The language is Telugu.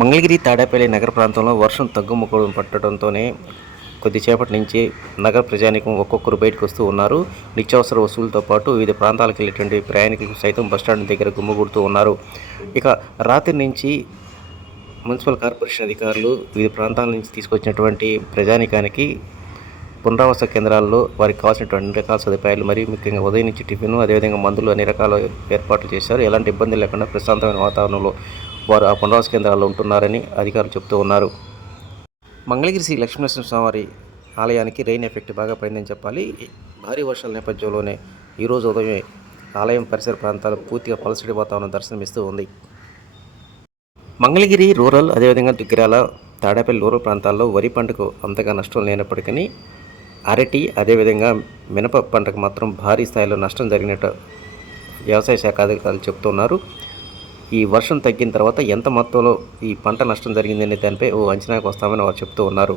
మంగళగిరి తాడేపల్లి నగర ప్రాంతంలో వర్షం తగ్గుముఖం పట్టడంతోనే కొద్దిసేపటి నుంచి నగర ప్రజానికం ఒక్కొక్కరు బయటకు వస్తూ ఉన్నారు. నిత్యావసర వస్తువులతో పాటు వివిధ ప్రాంతాలకు వెళ్ళేటువంటి ప్రయాణికులకు సైతం బస్టాండ్ దగ్గర గుమ్మగూడుతూ ఉన్నారు. ఇక రాత్రి నుంచి మున్సిపల్ కార్పొరేషన్ అధికారులు వివిధ ప్రాంతాల నుంచి తీసుకొచ్చినటువంటి ప్రజానికానికి పునరావాస కేంద్రాల్లో వారికి కావాల్సినటువంటి అన్ని రకాల సదుపాయాలు మరియు ముఖ్యంగా ఉదయం నుంచి టిఫిన్ అదేవిధంగా మందులు అన్ని రకాల ఏర్పాట్లు చేశారు. ఎలాంటి ఇబ్బంది లేకుండా ప్రశాంతమైన వాతావరణంలో వారు ఆ పునరావాస కేంద్రాల్లో ఉంటున్నారని అధికారులు చెబుతూ ఉన్నారు. మంగళగిరి శ్రీ లక్ష్మీనరసింహ స్వామివారి ఆలయానికి రెయిన్ ఎఫెక్ట్ బాగా పడిందని చెప్పాలి. భారీ వర్షాల నేపథ్యంలోనే ఈరోజు ఉదయమే ఆలయం పరిసర ప్రాంతాలు పూర్తిగా పలసడి వాతావరణం దర్శనమిస్తూ ఉంది. మంగళగిరి రూరల్ అదేవిధంగా దుగ్గిరాల తాడేపల్లి రూరల్ ప్రాంతాల్లో వరి పంటకు అంతగా నష్టం లేనప్పటికీ అరటి అదేవిధంగా మినప పంటకు మాత్రం భారీ స్థాయిలో నష్టం జరిగినట్టు వ్యవసాయ శాఖ అధికారులు చెబుతున్నారు. ఈ వర్షం తగ్గిన తర్వాత ఎంత మొత్తంలో ఈ పంట నష్టం జరిగిందనే దానిపై ఓ అంచనాకు వస్తామని వారు చెప్తూ ఉన్నారు.